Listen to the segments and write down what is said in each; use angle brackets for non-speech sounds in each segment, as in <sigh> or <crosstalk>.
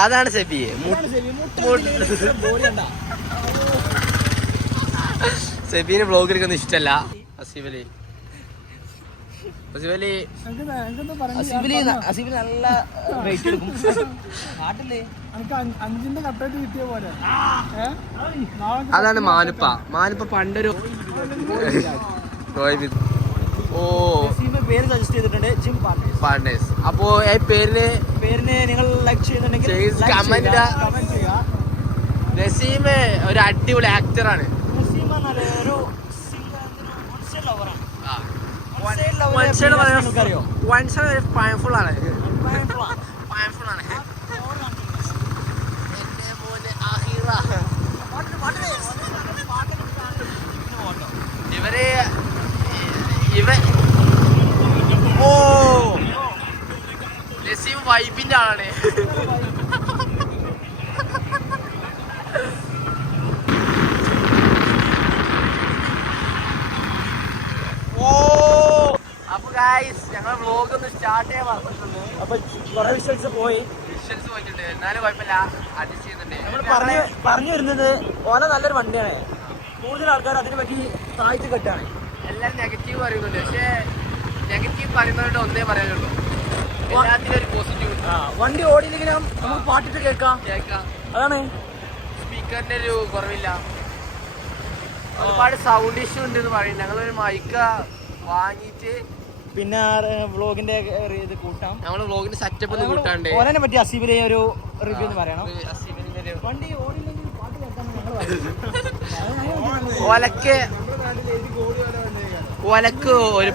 അതാണ് സെബി. സെബീന് ബ്ലോഗ് എടുക്കുന്ന ഇഷ്ടല്ല. അസീബലി. അസീബലി. അസിബിലി അസീബലി നല്ല റേറ്റ് എടുക്കും. അഞ്ചിന്റെ കട്ടായിട്ട് കിട്ടിയ പോലെ. അതാണ് മാനുപ്പ. മാനുപ്പ പണ്ടൊരു ഓ. പേര് സജസ്റ്റ് ചെയ്തിട്ടുണ്ട് ജിം പാർട്ട്നേഴ്സ് പാർട്ട്നേഴ്സ് അപ്പോ ഈ പേരിന് പേരിന് നിങ്ങൾ ലൈക്ക് ചെയ്യുന്നുണ്ടെങ്കിൽ ചെയ്ത് കമന്റ് ചെയ്യുക. ഇടുക. comment ചെയ്യുക. നസീം ഒരു അടിപൊളി ആക്ടറാണ് നസീം എന്നാൽ ഒരു singer, ഒരു one ലവർ? വൺ സൈഡ് പഴംഫുൾ ആണ് വൈബിന്റെ ആളാണ്. ഞങ്ങൾ വ്ലോഗ് ഒന്ന് സ്റ്റാർട്ട് ചെയ്യാൻ പറഞ്ഞിട്ടുണ്ട് അപ്പൊ കുറെ വിഷ്വൽസ് പോയി. വിഷ്വൽസ് പോയിട്ടുണ്ട്. എന്നാലും കുഴപ്പമില്ല. അഡ്ജസ്റ്റ് ചെയ്യുന്നുണ്ട് നമ്മൾ പറഞ്ഞു വരുന്നത് ഓല നല്ലൊരു വണ്ടിയാണ്. കൂടുതൽ ആൾക്കാർ അതിനെ പറ്റി താഴ്ത്തി കെട്ടാണ്. എല്ലാരും നെഗറ്റീവ് പറയുന്നുണ്ട്. പക്ഷേ നെഗറ്റീവ് പറയുന്നവരുടെ ഒന്നേ പറയാനുള്ളൂ. വണ്ടി ഓടിയില്ലെങ്കിലും നമുക്ക് പാട്ടിട്ട് കേൾക്കാം. അതാണ്. സ്പീക്കറിന്റെ ഒരു കുറവില്ല. ഒരുപാട് സൗണ്ട് ഇഷ്യൂ ഉണ്ട് എന്ന് പറയും. ഞങ്ങളൊരു മൈക്ക വാങ്ങിയിട്ട് പിന്നെ വ്ളോഗിന്റെ ഇത് കൂട്ടാം. നമ്മൾ വ്ലോഗിന്റെ സെറ്റപ്പ് ഒന്ന് കൂട്ടാണ്ട്. ഓലനെ പറ്റി അസീബിലെ ഒരു റിവ്യൂ എന്ന് പറയണം. വണ്ടി ഓടില്ലെങ്കിൽ പാട്ട് കേൾക്കാൻ ഒലക്ക് ഒലക്ക് ഒരു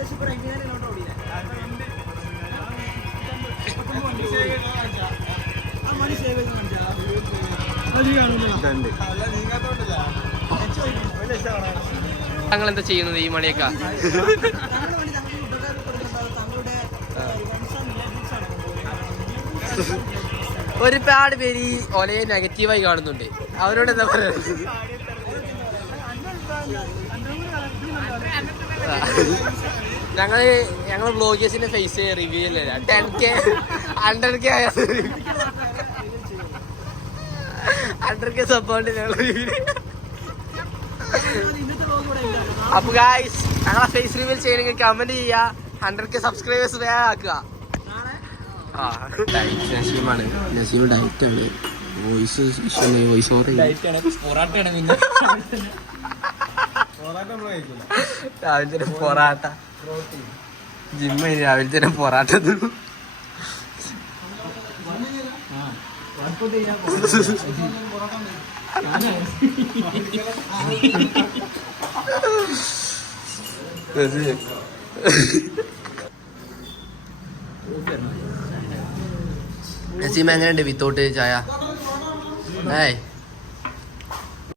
ഞങ്ങൾ എന്താ ചെയ്യുന്നത് ഈ മണിയൊക്കെ? <laughs> ഒരുപാട് പേര് ഈ ഒലയെ നെഗറ്റീവായി കാണുന്നുണ്ട്. അവരോട് എന്താ പറയുക ഞങ്ങൾ ഞങ്ങൾ ബ്ലോഗേഴ്സിന്റെ ഫേസ് റിവ്യൂ അല്ലേ ten K hundred K hundred K support അപ്പൊ ഗായ്സ് ഞങ്ങളെ ഫേസ് റിവീൽ ചെയ്യണമെങ്കിൽ കമന്റ് ചെയ്യുക. ഹൺഡ്രഡ് കെ സബ്സ്ക്രൈബേഴ്സ് വേഗം ആക്കുക. ആ ഡയറ്റ് നസീമാണ് നസീം ഡയറ്റ് ആണ്. വോയിസ് വോയിസ് ഓവർ പൊറാട്ടയാണ് പിന്നെ. രാവിലെ തന്നെ പൊറാട്ട. ജിമ്മ രാവിലെ തന്നെ പൊറാട്ട തിന്നു. നസീം എങ്ങനെയുണ്ട് വിത്തൗട്ട് ചായ? ഏയ്.